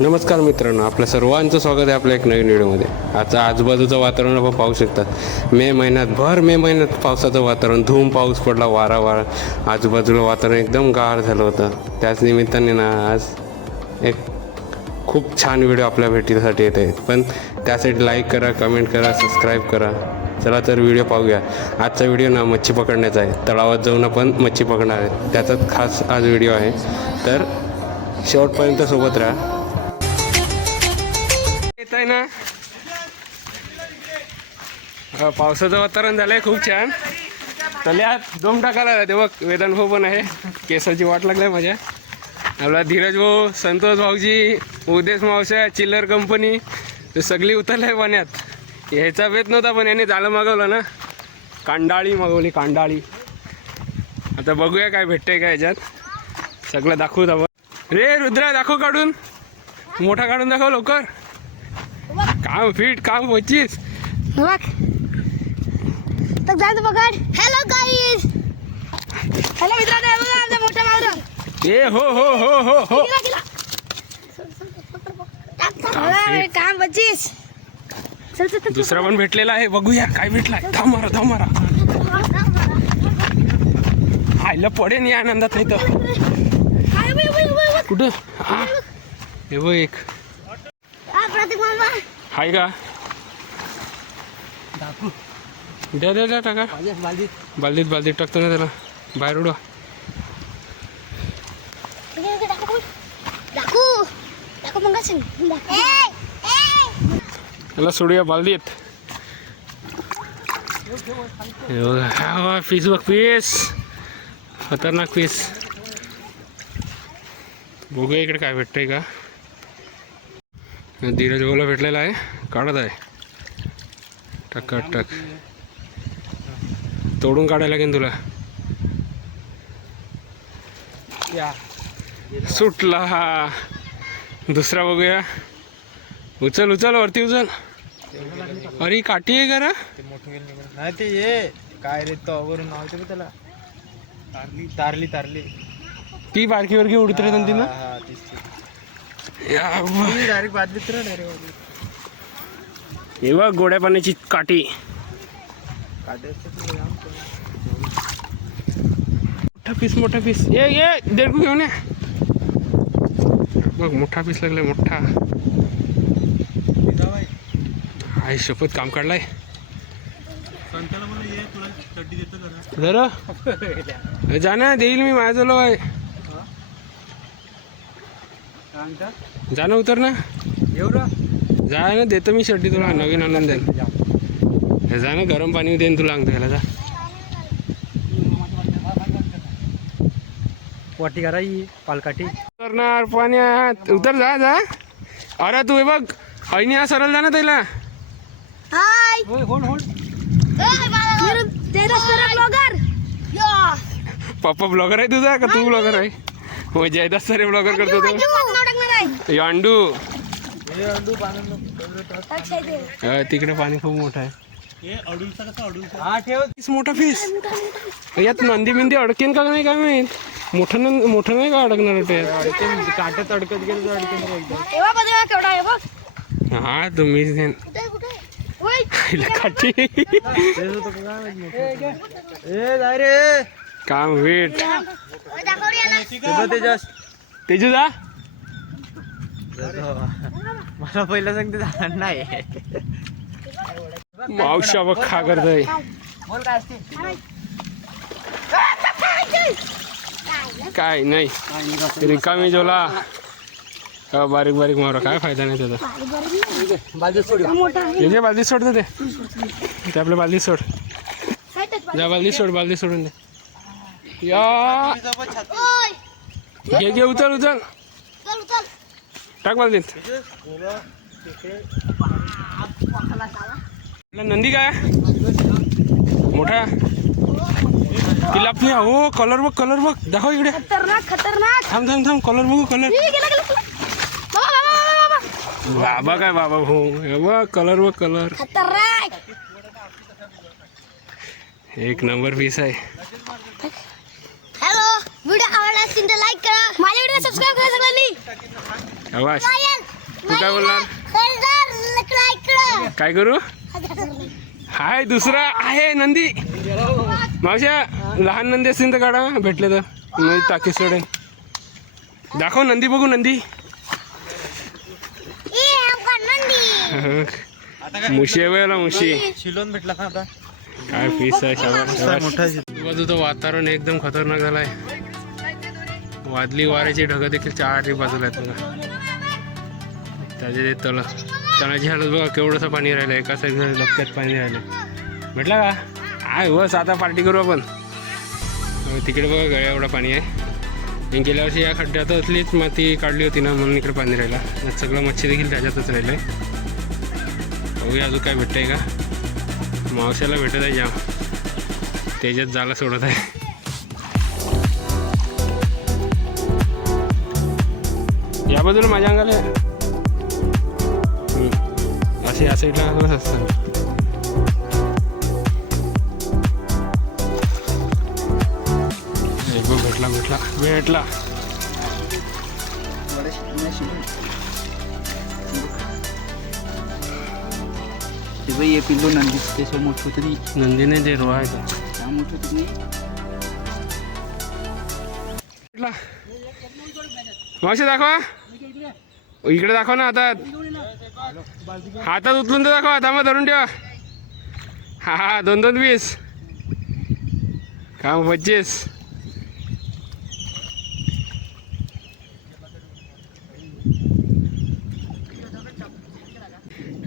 नमस्कार मित्रांनो आपल्या सर्वांचं स्वागत आहे आपल्या एक नवीन व्हिडिओमध्ये. आता आजूबाजूचं वातावरण आपण पाहू शकतात मे महिन्यात भर मे महिन्यात पावसाचं वातावरण धूम पाऊस पडला वारा वारा आजूबाजूला वातावरण एकदम गार झालं होतं. त्याच निमित्ताने ना आज एक खूप छान व्हिडिओ आपल्या भेटीसाठी येत आहेत. पण त्यासाठी लाईक करा कमेंट करा सबस्क्राईब करा. चला तर व्हिडिओ पाहूया. आजचा व्हिडिओ ना मच्छी पकडण्याचा आहे. तळावात जाऊन आपण मच्छी पकडणार आहे. त्याचाच खास आज व्हिडिओ आहे. तर शेवटपर्यंत सोबत राहा. आहे ना? हा, पावसाचं वातावरण झालंय खूप छान. तल्यात दोन टाकायला ते बघ वेदांत भाऊ पण आहे. केसाची वाट लागलाय माझ्या. आपला धीरज भाऊ संतोष भाऊजी उदेश मावशा चिल्लर कंपनी ते सगळी उतरलाय पाण्यात. ह्याचा वेत नव्हता पण याने जाळं मागवलं ना. कांडाळी मागवली कांडाळी. आता बघूया काय भेटतंय का ह्याच्यात. सगळं दाखवू आपण. रे रुद्रा दाखव काढून. मोठा काढून दाखव लवकर. काम फिट काम पच्चीस बघ तर जायचं पकड. हॅलो गाईज हॅलो मित्रांनो हे बघा आमचा मोठा मावरा ए हो हो हो हो हो. बघा, काम पच्चीस चल चल चल दुसरा पण भेटलेला आहे. बघूया काय भेटलाय. थांब मारा थांब मारा आईला पडेन या आनंदात नाही तर. काय बाई, बाई, बाई, बाई. कुठं? हा. हे बघ एक. हाय का? द्या द्या द्या टाका. बालदीत बालदीत टाकतो ना त्याला. बाहेर उडवा. दाखव. दाखव. मग. त्याला सोडूया बालदीत हे बघा हा वा पीस बघ पीस खतरनाक पीस बघूया इकडे काय भेटतंय का. धीरज भाऊला भेटलेला आहे. काढत आहे. टक टक तोडून काढायला लागेल तुला. सुटला हा. दुसरा बघूया. उचल उचल वरती उचल. अरे काठी आहे का रे? नाही ते ये. काय रे तो वरून नाव ते त्याला? तारली तारली तारली. ती बारकी वरकी उडत रे ती ना हा तीच या ब- डायरेक्ट डायरेक्ट हे बघ गोड्या पाण्याची काठी. मोठा पीस मोठा पीस ये ये देडकू घेऊन ये. बघ मोठा पीस लागलाय मोठा. आई शपथ काम काढलाय. जरा. जा ना देईल मी माझं आहे जा ना उतर ना? एवढं? जा ना देतो मी शर्टी तुला नवीन आणून देईन. हे जा ना गरम पाणी देईन तुला अंग घ्यायला जा. वाटी कराई पालकाठी उतरणार पाण्यात उतर जा जा. अरे तू हे बघ ऐनी हा सरळ जा ना त्याला हाय. होल्ड होल्ड मेरा तेरा तेरा ब्लॉगर या. पप्पा ब्लॉगर आहे तुझा का तू ब्लॉगर आहे? हो जयदास सरे ब्लॉगर करतो तो. अंडू. तिकडे पाणी खूप मोठं आहे. हा मोठा पीस यात नंदी बिंदी अडकेन का नाही काय माहीत? मोठं मोठं नाही का अडकणार काटत अडकत गेलं हे हा तुम्ही काम वेट. ते ते तेजू जा मला पहिलं सांगते जाणार नाही. मावशा बघ खा करतोय. काय नाही. रिकामी जोला बारीक बारीक मारा? काय फायदा नाही त्याचा. हे बालदी सोड दे ते. आपल्या बालदी सोड. जा बालदी सोड बालदी सोडून दे. या. घे घे उचल उचल. चल चल टाक बालदीत आपला नंदी काय? मोठा. तिला हो कलर बघ कलर बघ. दाखव इकडे. खतरनाक खतरनाक. थांब थांब थांब. कलर बघू कलर बाबा बाबा बाबा बाबा बाबा. काय बाबा हो. बघ कलर बघ कलर खतरनाक. एक नंबर पीस आहे. हॅलो व्हिडिओ आवडला असेल तर लाईक करा माझ्या व्हिडिओ सबस्क्राईब करा सगळ्यांनी आवाज. तू काय बोलणार काय करू? हाय दुसरा आहे नंदी. मावश्या लहान नंदी असतील तर काढा भेटले तर. नाही टाकी सोडे. दाखव नंदी बघू नंदी. मुशी आहे वेळेला मुशी. शिलोन भेटला का आता? काय पीस आहे. बाजूचं वातावरण एकदम खतरनाक झालंय. वादली वाऱ्याची ढगं देखील चारही बाजूला आहेत बघा. त्याचे ते तळ. तळाची हालत बघा केवढंसं पाणी राहिलं एका साईड डबक्यात पाणी राहिलं भेटला का? आहे बस आता पार्टी करू आपण. अहो, तिकडे बघा गळ्या एवढं पाणी आहे. मी गेल्या वर्षी या खड्ड्यातलीच माती काढली होती ना म्हणून इकडे पाणी राहिलं. सगळं मच्छी देखील त्याच्यातच राहिलं आहे बघूया अजून काय भेटतंय का? मावशाला भेटत आहे जाम. त्याच्यात जायला सोडत आहे. या बाजूला माझ्या अंगाला असे या साईडला बस असतात हे भेटला भेटला भेटला ये पिल्लू नंदी त्याच्या मोठं तरी नंदीने ते रोहा आहे त्या मोठं तरी भेटला मावशी दाखवा इकडे दाखव ना हातात. हातात उचलून तर दाखवा. हातामध्ये धरून ठेवा. हा हा दोन दोन वीस. काम पच्चीस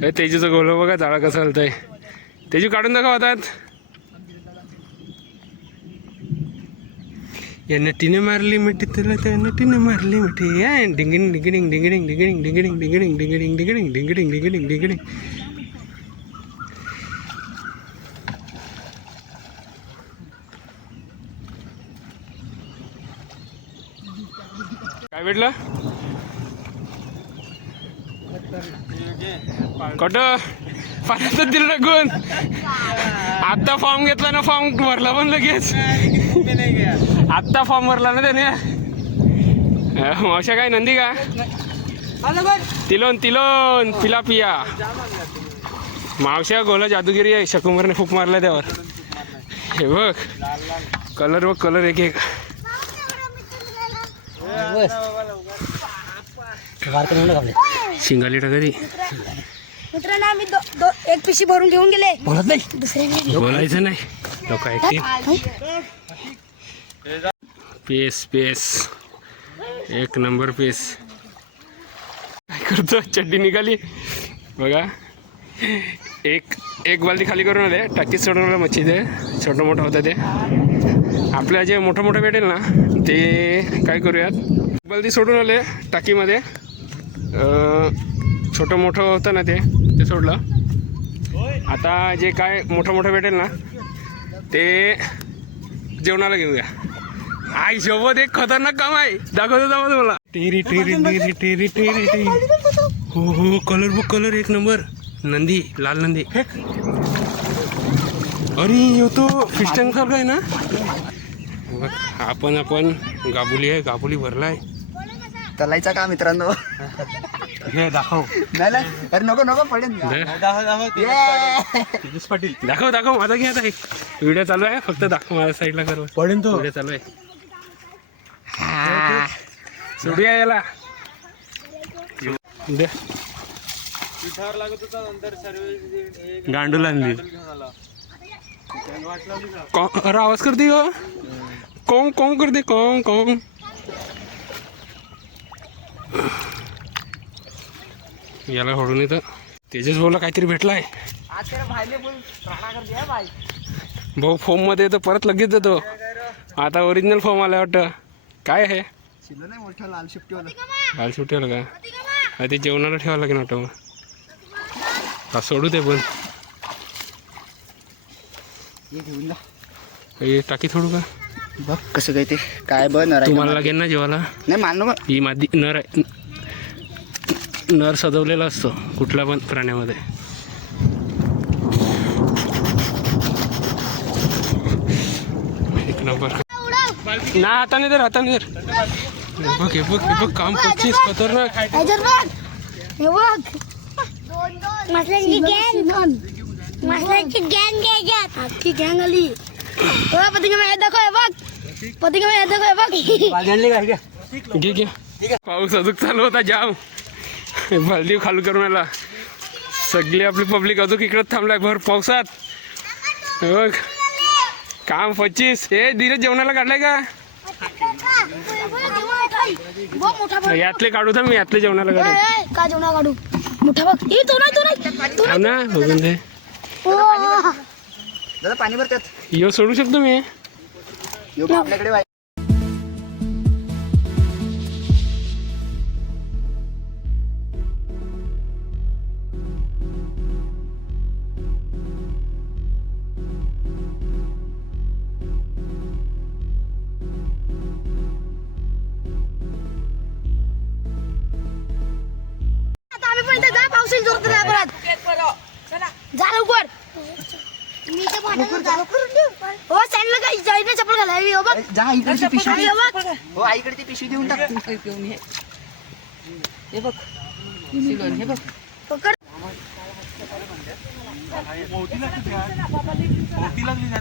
हे गोल बघा जाळा कसं हलतंय. तेजू काढून दाखव हातात. या नटीने मारली मिठी तुला त्या नटीने मारली मिठी या डिंगिंग डिंगिडिंग डिंगिडिंग डिंगिडिंग डिंगिडिंग डिंगिडिंग डिंगिडिंग डिंगिडिंग डिंगिडिंग डिंगिडिंग डिंगिडिंग काय भेटलं कट पाण्यात दिलं टाकून आता फॉर्म घेतला ना फॉर्म भरला पण लगेच. आत्ता फॉर्म भरला ना त्याने. अं, मावश्या काय नंदी का? तिलोन तिलोन पिला पिया. मावश्या गोला जादूगिरी आहे शकुमारने फूक मारला त्यावर. हे बघ कलर बघ कलर एक एक. शिंगाली टाकली मित्रांनो आम्ही दो, दो, एक पिशी भरून घेऊन गेले. बोलत नाही. बोलायचं नाही. लोक ऐकतील. पेस पेस एक नंबर पेस काय करतो चड्डी निघाली. बघा. एक एक बालदी खाली करून आले. टाकीत सोडून आलं मच्छी ते छोटं मोठं होतं ते. आपल्या जे मोठं मोठं भेटेल ना ते काय करूयात? बालदी सोडून आले टाकीमध्ये. छोटं मोठं होतं ना ते. ते सोडलं. आता जे काय मोठं मोठं भेटेल ना ते जेवणाला घेऊया. आई सोबत एक खतरनाक काम आहे. दाखवतो दाखवतो मला. Terry terry terry terry terry terry. हो हो कलर बघ कलर एक नंबर नंदी लाल नंदी. अरे यो तो फिश टँक सारखा आहे ना? आपण आपण गाबुली आहे गाबुली भरलाय. तलायचा का मित्रांनो? हे दाखव. नाही अरे नको नको पडेल. दाखव दाखव. तेजस पाटील दाखव दाखव माझा घे आता एक. व्हिडिओ चालू आहे फक्त दाखव माझ्या साईडला कर पडेल तो. व्हिडिओ चालू आहे. सोडूया याला. दे. पिठावर लागत होता नंतर सर्व गांडूल आणली. अरे आवाज करते हो. कौन कौन करते कौन कौन याला होडून येतं तेजस भाऊला काहीतरी भेटलाय. भाऊ फॉर्ममध्ये येतो परत लगेच देतो. आता ओरिजिनल फॉर्म आला वाटतं. काय आहे लाल सुट्टी आलं का? ते जेवणाला ठेवावं लागेल वाटतं मग. हा सोडू ते पण हे टाकी सोडू का? बघ कसं काय ते. काय बघ नर तुम्हाला लागेल ना जेवायला? नाही मान नको ही मादी नर आहे नर सजवलेला असतो कुठल्या पण प्राण्यामध्ये. एक नंबर. ना हाताने धर हाताने हे बघ हे बघ हे बघ काम पच्चीस खतरनाक. ह्याच्यात बघ बघ. मसल्याची गँग. मसल्याची गँग घ्यायच्यात अख्खी गँग आली. पतिंगा मी दाखव हे बघ. पतिंगा दाखव हे बघ. घे घे. पाऊस अजून चालू होता जाम. भलदी खालू करून आला. सगळी आपली पब्लिक अजून इकडे थांबलाय भर पावसात. बघ काम पच्चीस. हे धीरज जेवणाला काढलाय का? बघ मोठा बघ यातले काढू तर मी यातले जेवणाला ए, काढू. ए, का जेवणा काढू मोठा बघ ए तो नाही तो नाही तो थांब ना बघून दे. दादा पाणी भरतात यो सोडू शकतो मी? आपल्याकडे पण इथे जा पाऊस येईल जोरात जा. परत हो सँडल जाईना चप्पल घालावी हो बघ. जा इकडची पिशवी आणि हो बघ हो आईकडे ती पिशवी देऊन टाक. हे बघ सिलोन हे बघ. पकड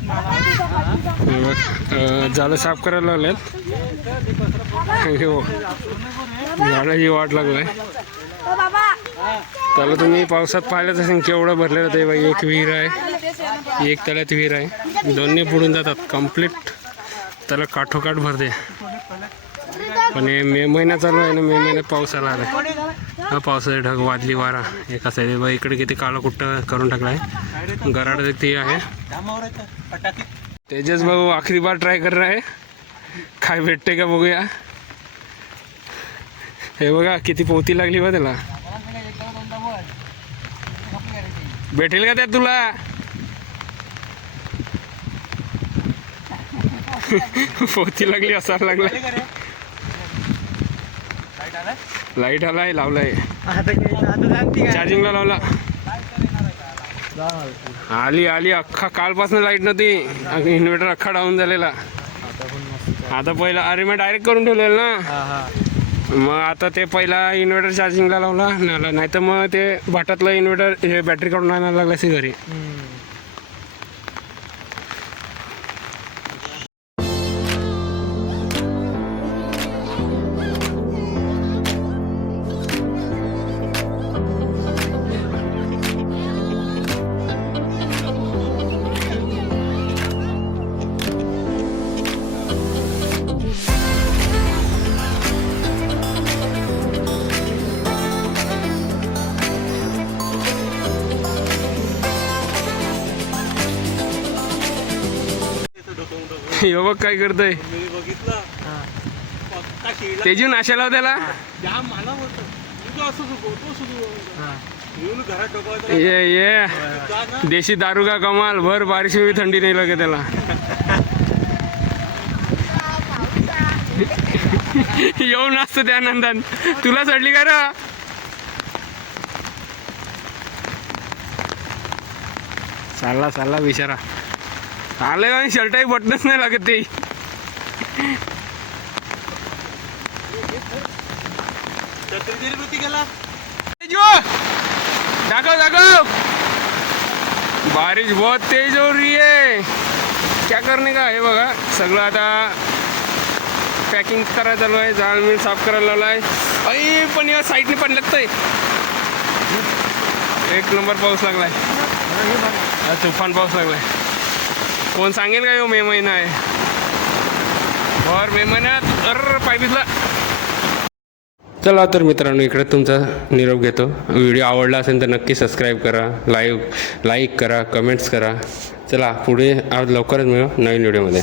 हे बघ. अं, झालं साफ करायला लागलेत. हो झाडाची वाट लागलाय. बाबा. त्याला तुम्ही पावसात पाहिलंच असेल केवढं भरलेलं ते बाई एक विहीर आहे. एक तळ्यात विहीर आहे. दोन्ही बुडून जातात कंप्लीट त्याला काठोकाठ भरते. पण हे मे महिना चालू आहे ना मे महिन्यात पाऊस आला आहे हा पावसाचे ढग वादली वारा. एका साईड बाई इकडे किती काळं कुट्ट करून टाकला आहे गराड ते आहे. तेजस भाऊ आखरी बार ट्राय कर रहा है काय भेटते का बघूया. हे बघा किती पोती लागली बा त्याला. भेटेल का त्यात तुला? पोती लागली असायला लागलाय लाइट आलाय? लावलाय. चार्जिंगला लावला. आली आली अख्खा कालपासून लाइट नव्हती. इन्व्हर्टर अख्खा डाऊन झालेला. आता पहिला अरे मी डायरेक्ट करून ठेवलेलं ना. मग आता ते पहिला इन्व्हर्टर चार्जिंगला लावला नाही तर मग ते भाटातलं इन्व्हर्टर हे बॅटरी काढून आणायला लागला असे घरी. हे बघ काय करतोय. तेजून आशा लाव त्याला? ये ये. देशी दारू का कमाल? भर बारिश में भी थंडी नहीं लगे त्याला. येऊन असतं त्या आनंदात तुला चढली का रा? चालला चालला बिचारा. आलं आणि शर्टाही बटनच नाही लागत ते. तेजू, दाखव दाखव. बारिश बहुत तेज हो रही है. क्या करने का? हे बघा सगळं आता पॅकिंग करायला चालू आहे. जाळ मिळ साफ करायला लावला आहे. अई पण या साईडने पण लागतंय. एक नंबर पाऊस लागलाय. हा, तुफान पाऊस लागलाय. कोण सांगेल का हो मे महिना आहे? बर मे महिन्यात अर पाय चला तर मित्रांनो इकडे तुमचा निरोप घेतो. व्हिडिओ आवडला असेल तर नक्की सबस्क्राईब करा लाईव्ह लाईक करा कमेंट्स करा. चला पुढे आज लवकरच मिळू नवीन व्हिडिओमध्ये.